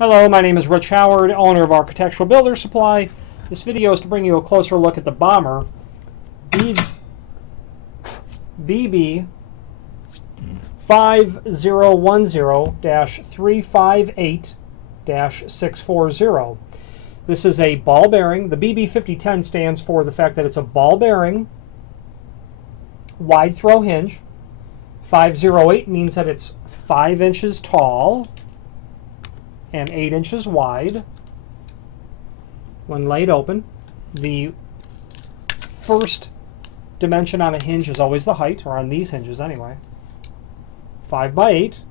Hello, my name is Rich Howard, owner of Architectural Builder Supply. This video is to bring you a closer look at the Bommer BB5010-508-640. This is a ball bearing. The BB5010 stands for the fact that it's a ball bearing, wide throw hinge. 508 means that it's 5 inches tall and 8 inches wide when laid open. The first dimension on a hinge is always the height, or on these hinges anyway. 5 by 8.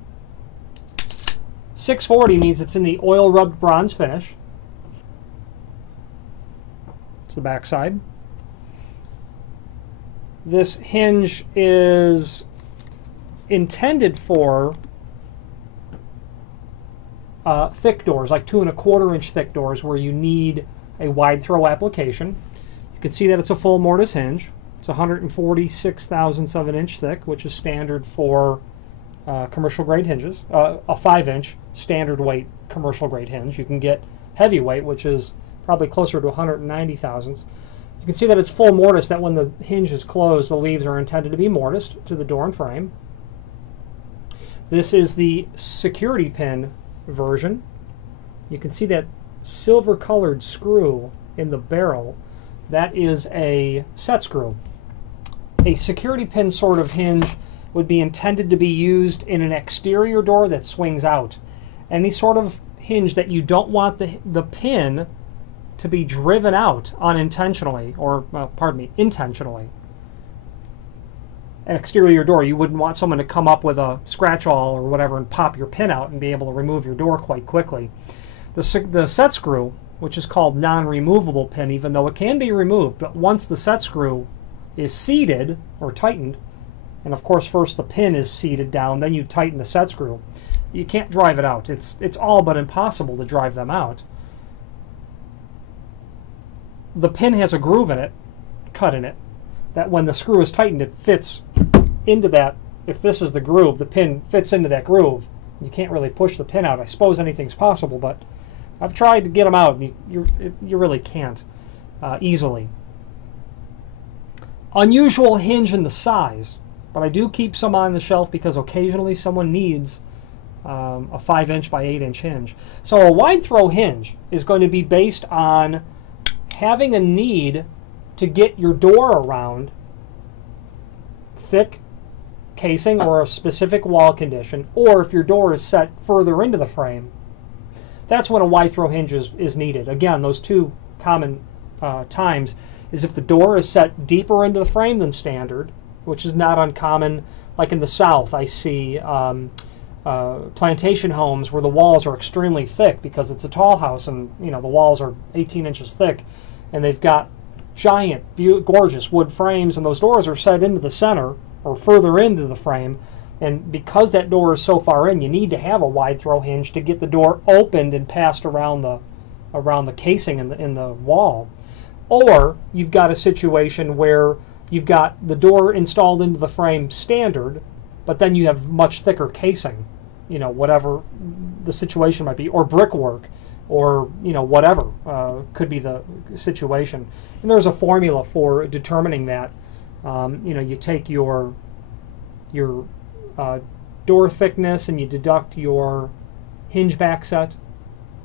640 means it's in the oil rubbed bronze finish. It's the back side. This hinge is intended for thick doors, like 2 1/4 inch thick doors, where you need a wide throw application. You can see that it's a full mortise hinge. It's 146 thousandths of an inch thick, which is standard for commercial grade hinges. A 5-inch standard weight commercial grade hinge. You can get heavyweight, which is probably closer to 190 thousandths. You can see that it's full mortise, that when the hinge is closed, the leaves are intended to be mortised to the door and frame. This is the security pin version. You can see that silver colored screw in the barrel. That is a set screw. A security pin sort of hinge would be intended to be used in an exterior door that swings out. Any sort of hinge that you don't want the pin to be driven out unintentionally, or pardon me, intentionally. An exterior door, you wouldn't want someone to come up with a scratch-all or whatever and pop your pin out and be able to remove your door quite quickly. The set screw, which is called non-removable pin, even though it can be removed, but once the set screw is seated or tightened, and of course first the pin is seated down, then you tighten the set screw, you can't drive it out. It's all but impossible to drive them out. The pin has a groove in it, cut in it, that when the screw is tightened, it fits into that. If this is the groove, the pin fits into that groove. You can't really push the pin out. I suppose anything's possible, but I've tried to get them out, and you really can't easily. Unusual hinge in the size, but I do keep some on the shelf because occasionally someone needs a 5-inch by 8-inch hinge. So a wide throw hinge is going to be based on having a need to get your door around thick casing or a specific wall condition, or if your door is set further into the frame, that's when a wide throw hinge is needed. Again, those two common times is if the door is set deeper into the frame than standard, which is not uncommon. Like in the South, I see plantation homes where the walls are extremely thick because it's a tall house, and the walls are 18 inches thick, and they've got giant, gorgeous wood frames, and those doors are set into the center or further into the frame. And because that door is so far in, you need to have a wide throw hinge to get the door opened and passed around the casing in the wall. Or you've got a situation where you've got the door installed into the frame standard, but then you have much thicker casing, whatever the situation might be, or brickwork, or whatever could be the situation. And there's a formula for determining that. You take your door thickness and you deduct your hinge back set,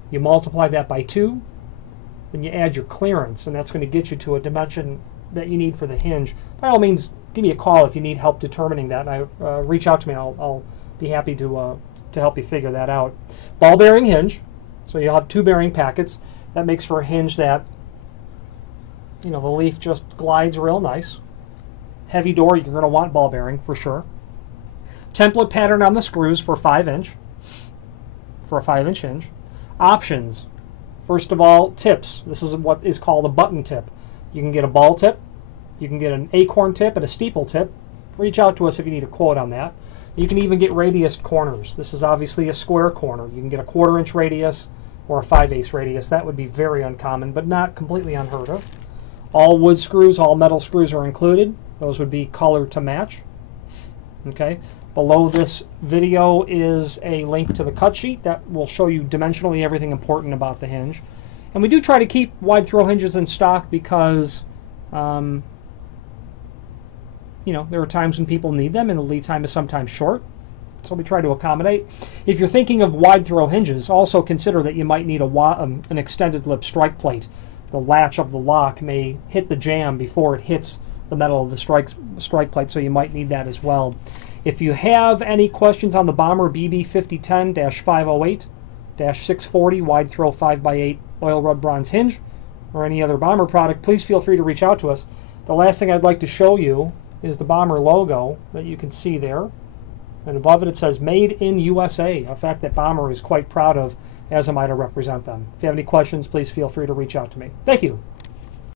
you multiply that by 2, then you add your clearance, and that's going to get you to a dimension that you need for the hinge. By all means, give me a call if you need help determining that, and reach out to me. I'll be happy to help you figure that out. Ball bearing hinge. So you'll have 2 bearing packets. That makes for a hinge that, the leaf just glides real nice. Heavy door, you're going to want ball bearing for sure. Template pattern on the screws for 5-inch, for a 5-inch hinge. Options. First of all, tips. This is what is called a button tip. You can get a ball tip, you can get an acorn tip and a steeple tip. Reach out to us if you need a quote on that. You can even get radiused corners. This is obviously a square corner. You can get a 1/4-inch radius or a 5/8 radius. That would be very uncommon, but not completely unheard of. All wood screws, all metal screws are included. Those would be colored to match. Okay. Below this video is a link to the cut sheet that will show you dimensionally everything important about the hinge. And we do try to keep wide throw hinges in stock because you know, there are times when people need them and the lead time is sometimes short. So we try to accommodate. If you're thinking of wide throw hinges, also consider that you might need an extended lip strike plate. The latch of the lock may hit the jamb before it hits the metal of the strike plate, so you might need that as well. If you have any questions on the Bommer BB5010-508-640 wide throw 5x8 oil rub bronze hinge or any other Bommer product, please feel free to reach out to us. The last thing I'd like to show you is the Bommer logo that you can see there. And above it, it says Made in USA, a fact that Bommer is quite proud of, as am I to represent them. If you have any questions, please feel free to reach out to me. Thank you.